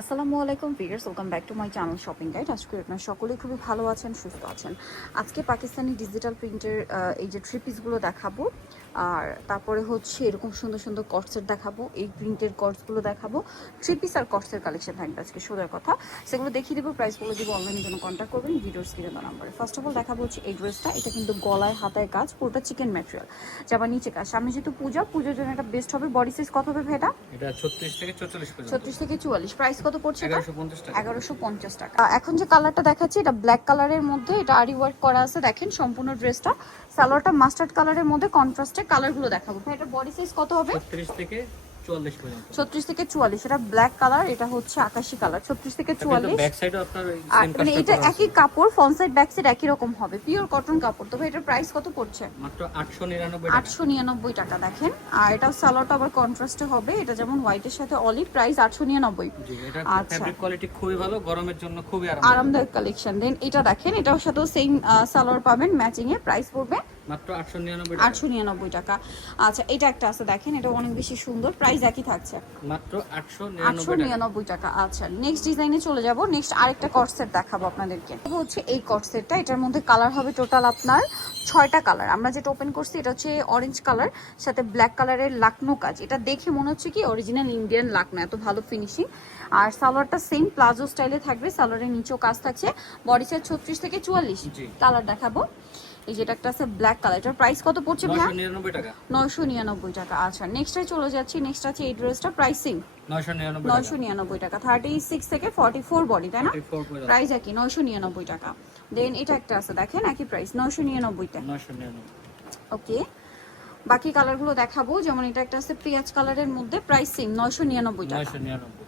আসসালামু আলাইকুম viewers, welcome back to my channel shopping guide. আজকে আপনার সকলেই খুবই ভালো আছেন, সুস্থ আছেন। আজকে পাকিস্তানি ডিজিটাল প্রিন্টের এই যে থ্রি পিসগুলো দেখাবো। আর তারপরে হচ্ছে এরকম সুন্দর সুন্দর কটসের দেখাবো এই প্রিন্টের কটসগুলো দেখাবো। থ্রি পিস আর কটসের কালেকশন থাকবে আজকে সোজার কথা। সেগুলো দেখিয়ে দেবো প্রাইসগুলো দিব অনলাইনের জন্য কন্ট্যাক্ট করবেন ভিডিওর স্ক্রিনে নাম্বারে ফার্স্ট অফ অল দেখাবো হচ্ছে এই ড্রেসটা এটা কিন্তু গলায় হাতায় কাজ পুরোটা চিকেন ম্যাটেরিয়াল যাবার নিচে কাজ সামনে যেহেতু পূজা পুজোর জন্য এটা বেস্ট হবে। বডি সাইজ কত হবে এটা থেকে ছত্রিশ থেকে চুয়াল্লিশ। প্রাইস কত পড়ছে এটা? এগারোশো পঞ্চাশ টাকা। এখন যে কালারটা দেখাচ্ছি এটা ব্ল্যাক কালারের মধ্যে এটা আরি ওয়ার্ক করা আছে দেখেন সম্পূর্ণ ড্রেসটা সালোয়ারটা মাস্টার্ড কালারের মধ্যে কন্ট্রাস্টে কালারগুলো দেখাবো। ভাই এটা বডি সাইজ কত হবে? ছত্রিশ থেকে চুয়াল্লিশ পর্যন্ত। ছত্রিশ থেকে চুয়াল্লিশ এটা ব্ল্যাক কালার এটা হচ্ছে আকাশি কালার ছত্রিশ থেকে চুয়াল্লিশ। ব্যাক সাইডও আপনার আর মানে এটা একই কাপড় ফ্রন্ট সাইড ব্যাক সাইড একই রকম হবে। পিওর কটন কাপড়। তবে এটার প্রাইস কত পড়ছে? মাত্র আটশো নিরানব্বই টাকা। দেখেন। আর এটা সালোয়ারটা আবার কন্ট্রাস্টে হবে। এটা যেমন হোয়াইটের সাথে অলিভ প্রাইস আটশো নিরানব্বই। জি এটা আচ্ছা। কোয়ালিটি খুবই ভালো গরমের জন্য খুবই আরাম আরামদায়ক কালেকশন দেন এটা দেখেন এটার সাথেও সেম সালোয়ার পাবেন ম্যাচিং এ প্রাইস পড়বে মাত্র আটশো নিরানব্বই টাকা। আচ্ছা এটা একটা আছে দেখেন এটা অনেক বেশি সুন্দর প্রাইস একই থাকছে। মাত্র টাকা। আচ্ছা নেক্সট ডিজাইনে চলে যাব। নেক্সট আরেকটা দেখাবো আপনাদেরকে। হচ্ছে এই এটার মধ্যে কালার হবে টোটাল আপনার ছয়টা কালার আমরা যেটা ওপেন করছি এটা হচ্ছে অরেঞ্জ কালার সাথে ব্ল্যাক কালারের লাকনো কাজ। এটা দেখে মনে হচ্ছে কি অরিজিনাল ইন্ডিয়ান লাকনো এত ভালো ফিনিশিং আর সালোয়ারটা সেম প্লাজো স্টাইলে থাকবে সালোয়ারের নিচেও কাজ থাকছে। বডি সাইজ ছত্রিশ থেকে চুয়াল্লিশ কালার দেখাবো। এই যেটা একটা আছে ব্ল্যাক কালার এটার প্রাইস কত পড়ছে নয়শো নিরানব্বই টাকা। নয়শো নিরানব্বই টাকা। আচ্ছা নেক্সটে চলে যাচ্ছি নেক্সট আছে এই ড্রেসটা প্রাইসিং নয়শো নিরানব্বই নয়শো নিরানব্বই টাকা। থার্টি সিক্স থেকে ফর্টি ফোর বডি তাই না? টাকা প্রাইস একই নয়শো নিরানব্বই টাকা। দেন এটা একটা আছে দেখেন একই প্রাইস নয়শো নিরানব্বইতে নয়শো নিরানব্বই। ওকে বাকি কালারগুলো দেখাবো যেমন এটা একটা আছে পেঁয়াজ কালারের মধ্যে প্রাইস সেম নয়শো নিরানব্বই টাকা। নয়শো নিরানব্বই।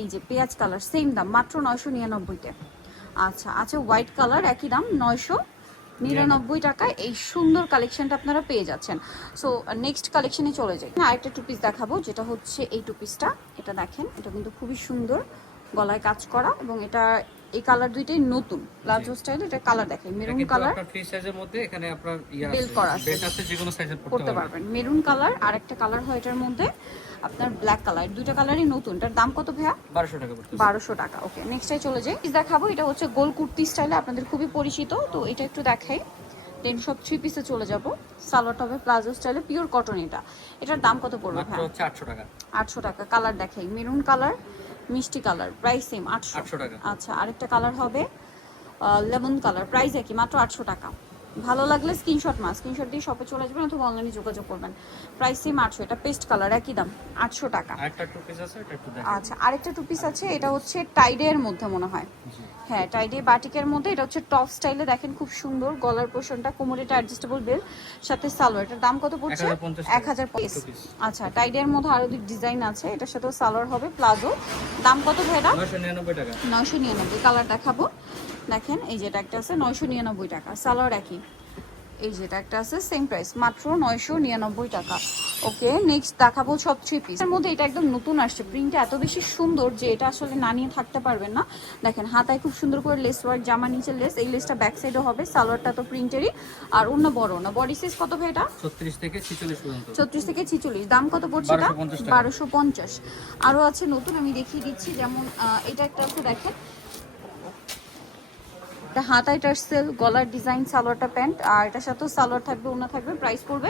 এই যে পেঁয়াজ কালার সেম দাম মাত্র নয়শো নিরানব্বইতে আচ্ছা আচ্ছা হোয়াইট কালার একই দাম নয়শো নিরানব্বই টাকায় এই সুন্দর কালেকশনটা আপনারা পেয়ে যাচ্ছেন। সো নেক্সট কালেকশনে চলে যাই। আরেকটা টু পিস দেখাবো, যেটা হচ্ছে এই টুপিসটা এটা দেখেন, এটা কিন্তু খুবই সুন্দর গলায় কাজ করা এবং এটা এই কালার দুইটাই নতুন। প্লাজো স্টাইল এটা কালার দেখেন মেরুন কালার আপনার ফ্রি সাইজের মধ্যে এখানে আপনার ইয়া Belt করা আছে। বেল্ট আছে যে কোনো সাইজের করতে পড়তে পারবেন। মেরুন কালার আর একটা কালার হয় এটার মধ্যে আপনার ব্ল্যাক কালার দুটো কালারই নতুন। এটার দাম কত ভাইয়া? বারোশো টাকা পড়তে বারোশো টাকা। ওকে নেক্সটে চলে যাই। পিস দেখাবো। এটা হচ্ছে গোল কুর্তি স্টাইলে আপনাদের খুবই পরিচিত। তো এটা একটু দেখাই। দেন সব থ্রি পিসে চলে যাব। সালোয়ার হবে প্লাজো স্টাইলে পিওর কটন এটা। এটার দাম কত পড়বে ভাই হচ্ছে আটশো টাকা। আটশো টাকা। কালার দেখাই। মেরুন কালার মিষ্টি কালার প্রাইস সেম আটশো। টাকা। আচ্ছা আরেকটা কালার হবে লেমন কালার প্রাইস একই মাত্র আটশো টাকা। ভালো লাগলে স্ক্রিনশট মা স্ক্রিনশট দিয়ে শপে চলে আসবেন অথবা অনলাইনে যোগাযোগ করবেন। প্রাইস সেম আটশো এটা পেস্ট কালার একই দাম আটশো টাকা। আরেকটা টু পিস আছে এটা একটু দেখেন আচ্ছা আরেকটা টু পিস আছে এটা হচ্ছে টাইডের মধ্যে মনে হয়। হ্যাঁ টাইডি বাটিকের মধ্যে এটা হচ্ছে টপ স্টাইলে দেখেন খুব সুন্দর গলার পোর্শনটা কোমরে এটা অ্যাডজাস্টেবল বেল সাথে সালোয়ার এটার দাম কত পড়ছে? 1050 এক হাজার পিস। আচ্ছা টাইডের মধ্যে আরও দুই ডিজাইন আছে এটার সাথেও সালোয়ার হবে প্লাজো। দাম কত ভাইরা? নয়শো নিরানব্বই কালার দেখাবো। দেখেন এই যে এটা একটা আছে নয়শো নিরানব্বই টাকা সালোয়ার একই। এই যেটা একটা আছে সেম প্রাইস মাত্র নয়শো নিরানব্বই টাকা। ওকে নেক্সট দেখাবো সব থ্রি পিস এর মধ্যে এটা একদম নতুন আসছে প্রিন্টটা এত বেশি সুন্দর যে এটা আসলে না নিয়ে থাকতে পারবেন না। দেখেন হাতায় খুব সুন্দর করে লেস ওয়ার্ক জামা নিচে লেস এই লেসটা ব্যাক সাইডও হবে সালোয়ারটা তো প্রিন্টেরই আর অন্য বড় না বডি সাইজ কত ভাই এটা? ছত্রিশ থেকে ছিচল্লিশ পর্যন্ত। ছত্রিশ থেকে ছিচল্লিশ দাম কত পড়ছে এটা? বারোশো পঞ্চাশ আরও আছে নতুন আমি দেখিয়ে দিচ্ছি যেমন এটা একটা আছে দেখেন। এটা হাতায় টার্সেল গলার ডিজাইন সালোয়ারটা প্যান্ট আর এটার সাথেও সালোয়ার থাকবে ওনা থাকবে প্রাইস পড়বে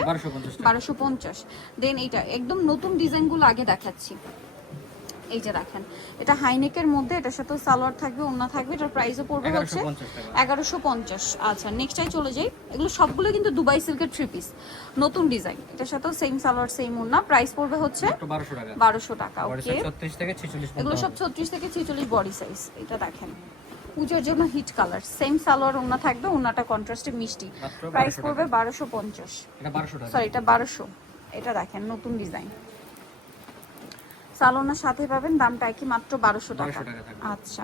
বারোশো পঞ্চাশ দেন এইটা একদম নতুন ডিজাইনগুলো আগে দেখাচ্ছি। এই যে দেখেন এটা হাইনেকের মধ্যে এটার সাথেও সালোয়ার থাকবে ওনা থাকবে এটার প্রাইসও পড়বে হচ্ছে এগারোশো পঞ্চাশ আচ্ছা নেক্সটাই চলে যাই। এগুলো সবগুলো কিন্তু দুবাই সিল্কের থ্রি পিস নতুন ডিজাইন এটার সাথেও সেম সালোয়ার সেম ওনা প্রাইস পড়বে হচ্ছে বারোশো টাকা। ওকে এগুলো সব ছত্রিশ থেকে ছেচল্লিশ বডি সাইজ এটা দেখেন। পুজোর জন্য হিট কালার সেম সালোয়ার ওনা থাকবে ওনাটা কন্ট্রাস্টে মিষ্টি। প্রাইস 1200 পড়বে বারোশো পঞ্চাশ। সরি এটা বারোশো। এটা দেখেন নতুন ডিজাইন সালোনার সাথে পাবেন দামটা একই মাত্র বারোশো টাকা। 1200 টাকা থাকবে। আচ্ছা।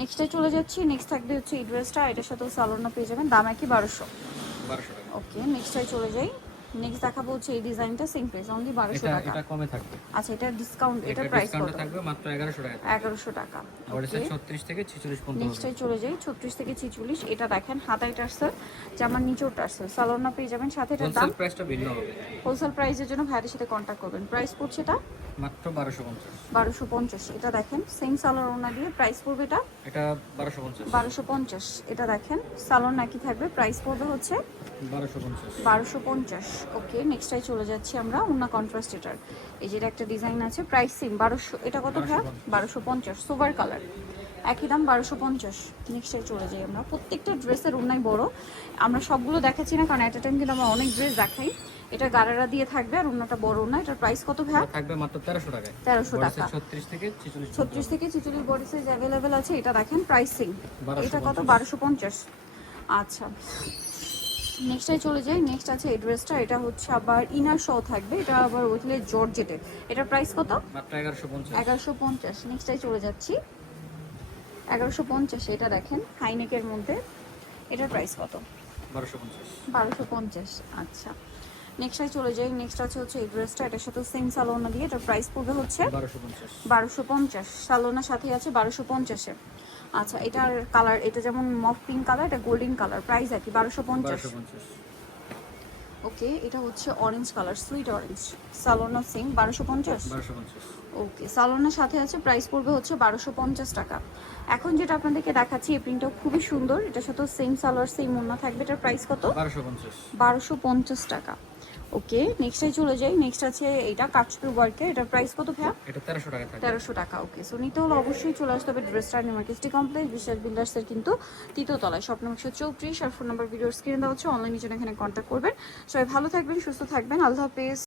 নেক্সটে চলে যাচ্ছি নেক্সট থাকবে হচ্ছে এই ড্রেসটা এটার সাথেও সালোনা পেয়ে যাবেন দাম একই বারোশো। ওকে নেক্সটটাই চলে যাই। নেক্সট দেখাবো হচ্ছে এই ডিজাইনটা সেম প্রাইস অনলি বারোশো এটা টাকা। এটা কমে থাকবে। আচ্ছা এটা ডিসকাউন্ট এটা প্রাইস কত? থাকবে মাত্র এগারোশো টাকা 1100 টাকা ওটা ওকে সাইজ থেকে ছিচল্লিশ পর্যন্ত নেক্সটে চলে যাই ছত্রিশ থেকে ছিচল্লিশ এটা দেখেন হাতাই টার্সেল জামার নিচেও টার্সেল সালোনা পেয়ে যাবেন সাথে এটার দাম হোলসেল প্রাইসটা ভিন্ন হবে। হোলসেল প্রাইসের জন্য ভাইয়ের সাথে কন্ট্যাক্ট করবেন। প্রাইস পড়ছে এটা মাত্র বারোশো পঞ্চাশ। বারোশো পঞ্চাশ এটা দেখেন সেম সালোয়ার ওনা দিয়ে প্রাইস পড়বে এটা? এটা দেখেন সালোয়ার নাকি থাকবে প্রাইস পড়বে হচ্ছে ওকে চলে যাচ্ছি আমরা কন্ট্রাস্ট এটার। এই একটা ডিজাইন আছে প্রাইস সেম এটা কত পঞ্চাশ। সোভার কালার একই দাম বারোশো পঞ্চাশ। চলে যাই আমরা। প্রত্যেকটা ড্রেসের উন্নাই বড়। আমরা সবগুলো দেখাচ্ছি না কারণ এট টাইম কিন্তু আমরা অনেক ড্রেস দেখাই। এটা গারারা দিয়ে থাকবে আর উন্নাটা বড় না। এটার প্রাইস কত এটা থাকবে মাত্র তেরোশো টাকায়। তেরোশো বড় টাকা। size ছত্রিশ থেকে ছেচল্লিশ ছত্রিশ থেকে ছিচল্লিশ বডি সাইজ অ্যাভেলেবেল আছে। এটা দেখেন প্রাইসিং এটা কত? বারোশো পঞ্চাশ। আচ্ছা। নেক্সটাই চলে যাই। নেক্সট আছে এই ড্রেসটা এটা হচ্ছে আবার ইনার শো থাকবে। এটা আবার উইথলে জর্জেটের এটার প্রাইস কত? মাত্র এগারোশো পঞ্চাশ। এগারোশো পঞ্চাশ। চলে যাচ্ছি। এগারোশো পঞ্চাশ। এটা দেখেন হাইনেকের মধ্যে। এটার প্রাইস কত? বারোশো পঞ্চাশ। বারোশো পঞ্চাশ। আচ্ছা। নেক্সটাই চলে যাই নেক্সট আছে হচ্ছে এই ড্রেসটা এটার সাথে সেম সালোনা দিয়ে এটার প্রাইস পড়বে হচ্ছে বারোশো পঞ্চাশ। সালোনার সাথে আছে বারোশো পঞ্চাশে। আচ্ছা এটার কালার এটা যেমন মফ পিঙ্ক কালার এটা গোল্ডেন কালার প্রাইস কি বারোশো পঞ্চাশ। ওকে এটা হচ্ছে অরেঞ্জ কালার সুইট অরেঞ্জ সালোনা সিং বারোশো পঞ্চাশ? ওকে সালোনার সাথে আছে প্রাইস পড়বে হচ্ছে বারোশো পঞ্চাশ টাকা। এখন যেটা আপনাদেরকে দেখাচ্ছি এই প্রিন্টটাও খুবই সুন্দর এটার সাথে সেম সালোয়ার সেম ওনা থাকবে এটার প্রাইস কত? বারোশো পঞ্চাশ টাকা। ওকে নেক্সটে চলে যাই। নেক্সট আছে এটা কাচপুর ওয়ার্কের এটার প্রাইস কত ভাইয়া? এটা তেরোশো টাকা থাকবে তেরোশো টাকা ওকে সো নিতে হলে অবশ্যই চলে আসতে হবে ড্রেসটা নিউমার্কেস্টি কমপ্লেক্স বিশাল বিল্ডার্সের কিন্তু তৃতীয়তলায় স্বপ্ন একশো চৌত্রিশ আর ফোন নাম্বার ভিডিওর স্ক্রিনে দেওয়া হচ্ছে। অনলাইনে জন্য এখানে কন্ট্যাক্ট করবেন। সবাই ভালো থাকবেন সুস্থ থাকবেন। আল্লাহ হাফেজ।